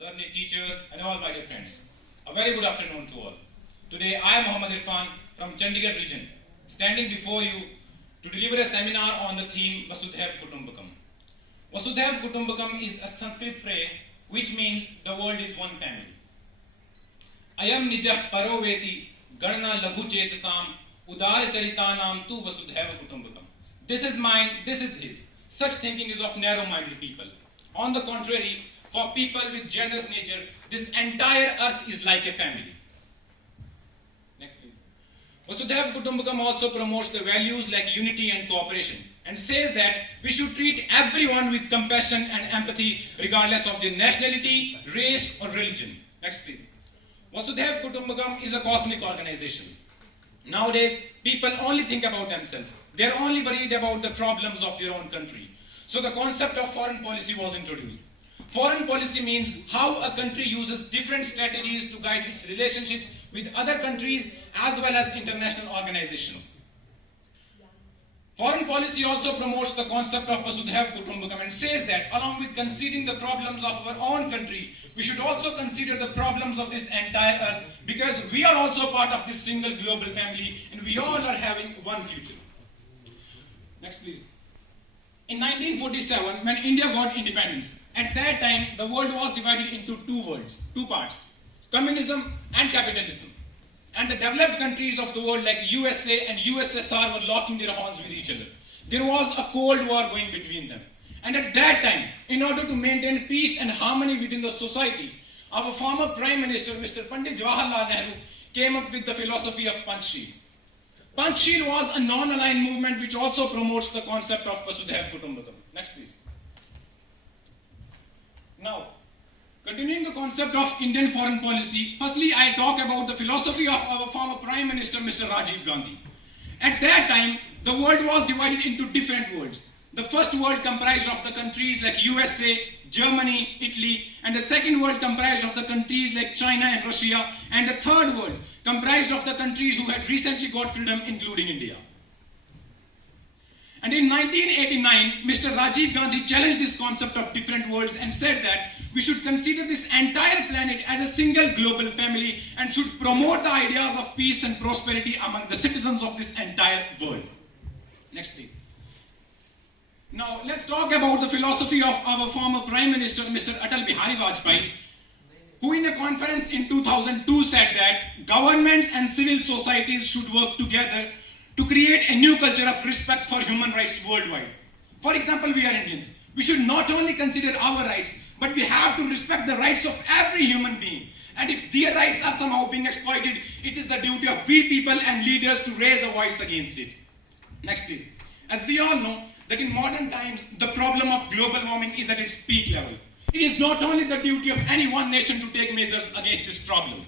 learned teachers, and all my dear friends. A very good afternoon to all. Today I am Mohd Irfan from Chandigarh region, standing before you to deliver a seminar on the theme Vasudhaiv Kutumbkam. Vasudhaiv Kutumbkam is a Sanskrit phrase which means the world is one family. Ayam nijah paroveti garna laghu chetasam udar charitanam tu Vasudhaiv Kutumbkam. This is mine, this is his. Such thinking is of narrow-minded people. On the contrary, for people with generous nature, this entire earth is like a family. Next, please. Vasudhaiv Kutumbkam also promotes the values like unity and cooperation and says that we should treat everyone with compassion and empathy regardless of their nationality, race or religion. Next, please. Vasudhaiv Kutumbkam is a cosmic organization. Nowadays, people only think about themselves. They are only worried about the problems of their own country. So the concept of foreign policy was introduced. Foreign policy means how a country uses different strategies to guide its relationships with other countries as well as international organizations. Foreign policy also promotes the concept of Vasudhaiv Kutumbkam and says that along with considering the problems of our own country, we should also consider the problems of this entire earth because we are also part of this single global family and we all are having one future. Next, please. In 1947, when India got independence, at that time, the world was divided into two parts, communism and capitalism. And the developed countries of the world like USA and USSR were locking their horns with each other. There was a cold war going between them. And at that time, in order to maintain peace and harmony within the society, our former Prime Minister, Mr. Pandit Jawaharlal Nehru, came up with the philosophy of Panchsheel. Panchsheel was a non-aligned movement which also promotes the concept of Vasudhaiv Kutumbakam. Next, please. Now, continuing the concept of Indian foreign policy, firstly I talk about the philosophy of our former Prime Minister, Mr. Rajiv Gandhi. At that time, the world was divided into different worlds. The first world comprised of the countries like USA, Germany, Italy, and the second world comprised of the countries like China and Russia, and the third world comprised of the countries who had recently got freedom, including India. And in 1989, Mr. Rajiv Gandhi challenged this concept of different worlds and said that we should consider this entire planet as a single global family and should promote the ideas of peace and prosperity among the citizens of this entire world. Next, please. Now, let's talk about the philosophy of our former Prime Minister, Mr. Atal Bihari Vajpayee, who in a conference in 2002 said that governments and civil societies should work together to create a new culture of respect for human rights worldwide. For example, we are Indians. We should not only consider our rights, but we have to respect the rights of every human being. And if their rights are somehow being exploited, it is the duty of we people and leaders to raise a voice against it. Next, please. As we all know, that in modern times, the problem of global warming is at its peak level. It is not only the duty of any one nation to take measures against this problem.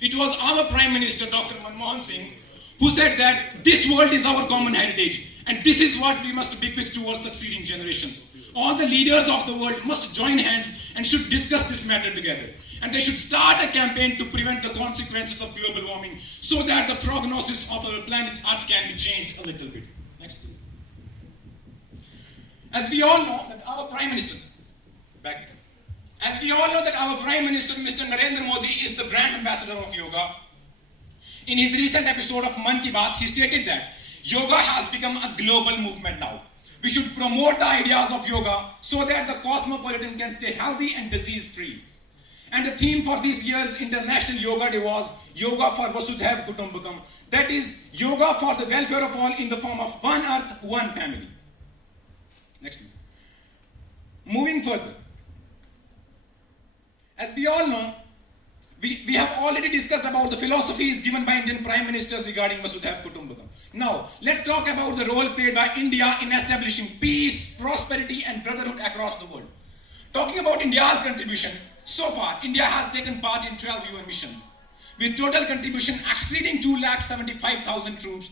It was our Prime Minister, Dr. Manmohan Singh, who said that this world is our common heritage and this is what we must bequeath to our succeeding generations. All the leaders of the world must join hands and should discuss this matter together. And they should start a campaign to prevent the consequences of global warming so that the prognosis of our planet Earth can be changed a little bit. Next, please. As we all know that our Prime Minister, Mr. Narendra Modi is the brand ambassador of yoga. In his recent episode of Man Ki Baat, he stated that yoga has become a global movement now. We should promote the ideas of yoga so that the cosmopolitan can stay healthy and disease-free. And the theme for this year's International Yoga Day was Yoga for Vasudhaiv Kutumbakam. That is, yoga for the welfare of all in the form of one earth, one family. Next, please. Moving further. As we all know, we have already discussed about the philosophies given by Indian Prime Ministers regarding Vasudhaiv Kutumbakam. Now, let's talk about the role played by India in establishing peace, prosperity and brotherhood across the world. Talking about India's contribution, so far, India has taken part in 12 UN missions, with total contribution exceeding 275,000 troops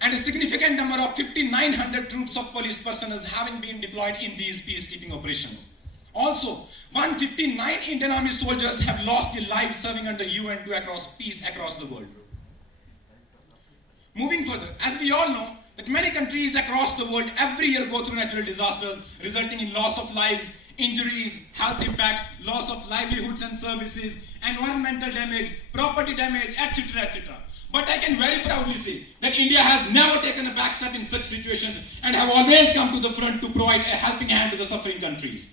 and a significant number of 5,900 troops of police personnel having been deployed in these peacekeeping operations. Also, 159 Indian Army soldiers have lost their lives serving under UN to across peace across the world. Moving further, as we all know, that many countries across the world every year go through natural disasters resulting in loss of lives, injuries, health impacts, loss of livelihoods and services, environmental damage, property damage, etc., etc. But I can very proudly say that India has never taken a back step in such situations and have always come to the front to provide a helping hand to the suffering countries.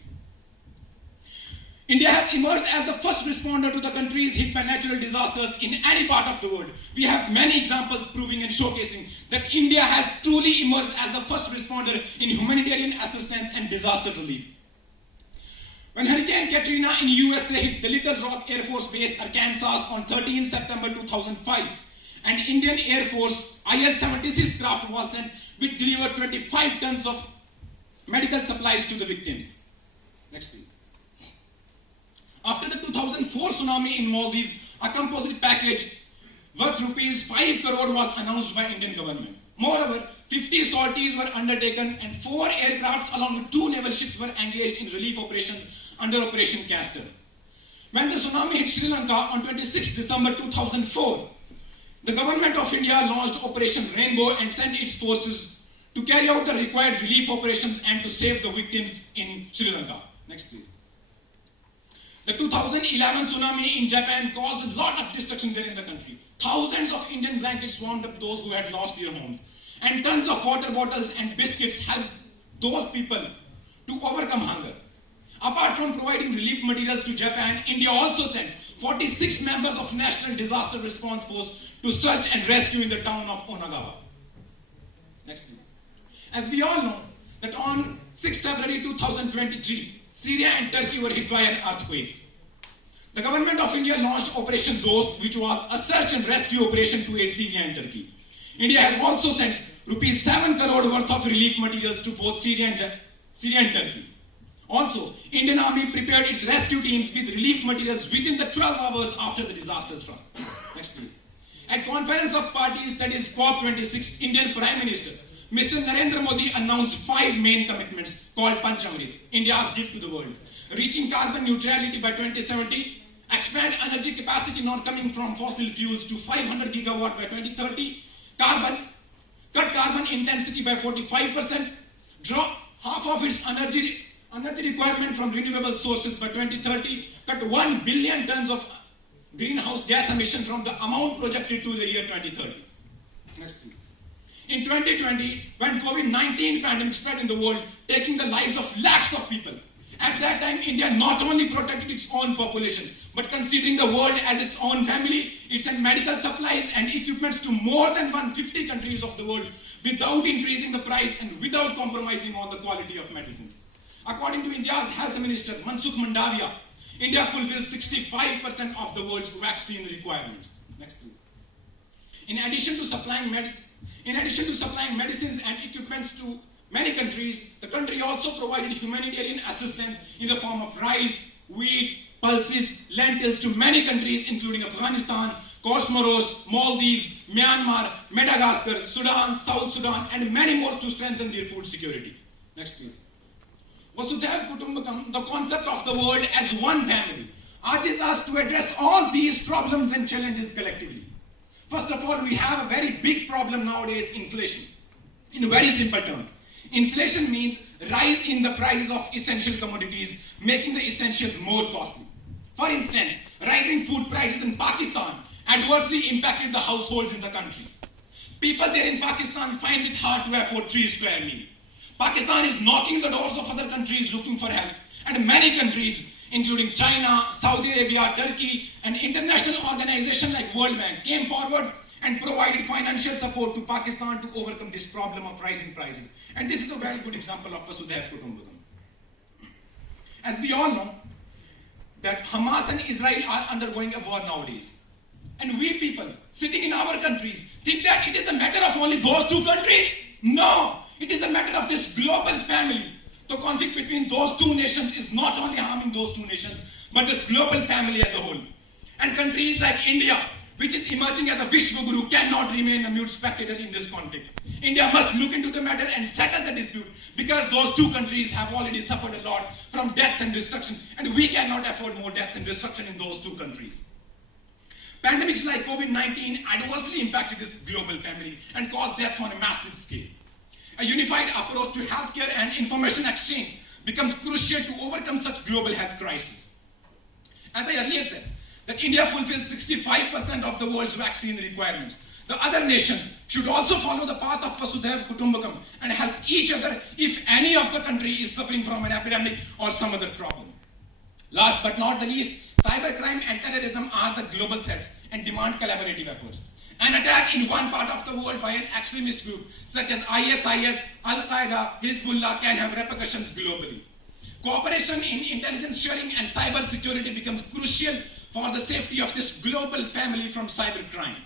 India has emerged as the first responder to the countries hit by natural disasters in any part of the world. We have many examples proving and showcasing that India has truly emerged as the first responder in humanitarian assistance and disaster relief. When Hurricane Katrina in USA hit the Little Rock Air Force Base, Arkansas on 13 September 2005, and Indian Air Force IL-76 craft was sent which delivered 25 tons of medical supplies to the victims. Next please. After the 2004 tsunami in Maldives, a composite package worth rupees 5 crore was announced by Indian government. Moreover, 50 sorties were undertaken and 4 aircrafts along with 2 naval ships were engaged in relief operations under Operation Castor. When the tsunami hit Sri Lanka on 26 December 2004, the government of India launched Operation Rainbow and sent its forces to carry out the required relief operations and to save the victims in Sri Lanka. Next please. The 2011 tsunami in Japan caused a lot of destruction there in the country. Thousands of Indian blankets warmed up those who had lost their homes. And tons of water bottles and biscuits helped those people to overcome hunger. Apart from providing relief materials to Japan, India also sent 46 members of National Disaster Response Force to search and rescue in the town of Onagawa. Next please. As we all know, that on 6 February 2023, Syria and Turkey were hit by an earthquake. The government of India launched Operation Dost, which was a search and rescue operation to aid Syria and Turkey. India has also sent rupees 7 crore worth of relief materials to both Syria and Turkey. Also, Indian Army prepared its rescue teams with relief materials within the 12 hours after the disaster struck. Next please. At Conference of Parties, that is COP26, Indian Prime Minister Mr. Narendra Modi announced 5 main commitments called Panchamrit, India's gift to the world. Reaching carbon neutrality by 2070, expand energy capacity not coming from fossil fuels to 500 gigawatt by 2030, cut carbon intensity by 45%, drop half of its energy requirement from renewable sources by 2030, cut 1 billion tons of greenhouse gas emission from the amount projected to the year 2030. Next please. In 2020, when COVID-19 pandemic spread in the world, taking the lives of lakhs of people, at that time, India not only protected its own population, but considering the world as its own family, it sent medical supplies and equipments to more than 150 countries of the world without increasing the price and without compromising on the quality of medicines. According to India's Health Minister, Mansukh Mandavia, India fulfills 65% of the world's vaccine requirements. Next, please. In addition to supplying medicines and equipments to many countries, the country also provided humanitarian assistance in the form of rice, wheat, pulses, lentils to many countries including Afghanistan, Comoros, Maldives, Myanmar, Madagascar, Sudan, South Sudan, and many more to strengthen their food security. Next please. Vasudhaiv Kutumbkam, the concept of the world as one family, urges us to address all these problems and challenges collectively. First of all, we have a very big problem nowadays, inflation. In very simple terms, inflation means rise in the prices of essential commodities, making the essentials more costly. For instance, rising food prices in Pakistan adversely impacted the households in the country. People there in Pakistan find it hard to afford 3 square meals. Pakistan is knocking the doors of other countries looking for help, and many countries including China, Saudi Arabia, Turkey, and international organizations like World Bank came forward and provided financial support to Pakistan to overcome this problem of rising prices. And this is a very good example of Vasudhaiv Kutumbkam. As we all know, that Hamas and Israel are undergoing a war nowadays. And we people sitting in our countries think that it is a matter of only those 2 countries. No, it is a matter of this global family. The conflict between those 2 nations is not only harming those 2 nations, but this global family as a whole. And countries like India, which is emerging as a Vishwaguru, cannot remain a mute spectator in this conflict. India must look into the matter and settle the dispute, because those 2 countries have already suffered a lot from deaths and destruction, and we cannot afford more deaths and destruction in those 2 countries. Pandemics like COVID-19 adversely impacted this global family and caused deaths on a massive scale. A unified approach to healthcare and information exchange becomes crucial to overcome such global health crisis. As I earlier said, that India fulfills 65% of the world's vaccine requirements. The other nations should also follow the path of Vasudhaiv Kutumbkam and help each other if any of the country is suffering from an epidemic or some other problem. Last but not the least, cybercrime and terrorism are the global threats and demand collaborative efforts. An attack in one part of the world by an extremist group such as ISIS, Al-Qaeda, Hezbollah can have repercussions globally. Cooperation in intelligence sharing and cyber security becomes crucial for the safety of this global family from cybercrime.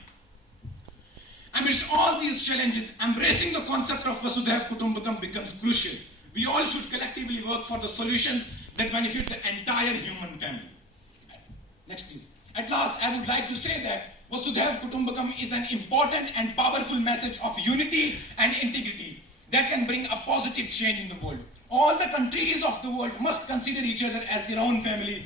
Amidst all these challenges, embracing the concept of Vasudhaiv Kutumbakam becomes crucial. We all should collectively work for the solutions that benefit the entire human family. Next, please. At last, I would like to say that Vasudhaiv Kutumbakam is an important and powerful message of unity and integrity that can bring a positive change in the world. All the countries of the world must consider each other as their own family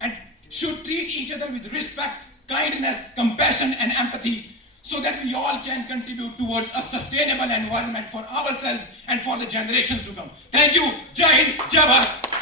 and should treat each other with respect, kindness, compassion, and empathy, so that we all can contribute towards a sustainable environment for ourselves and for the generations to come. Thank you. Jai Hind, Jai Bharat.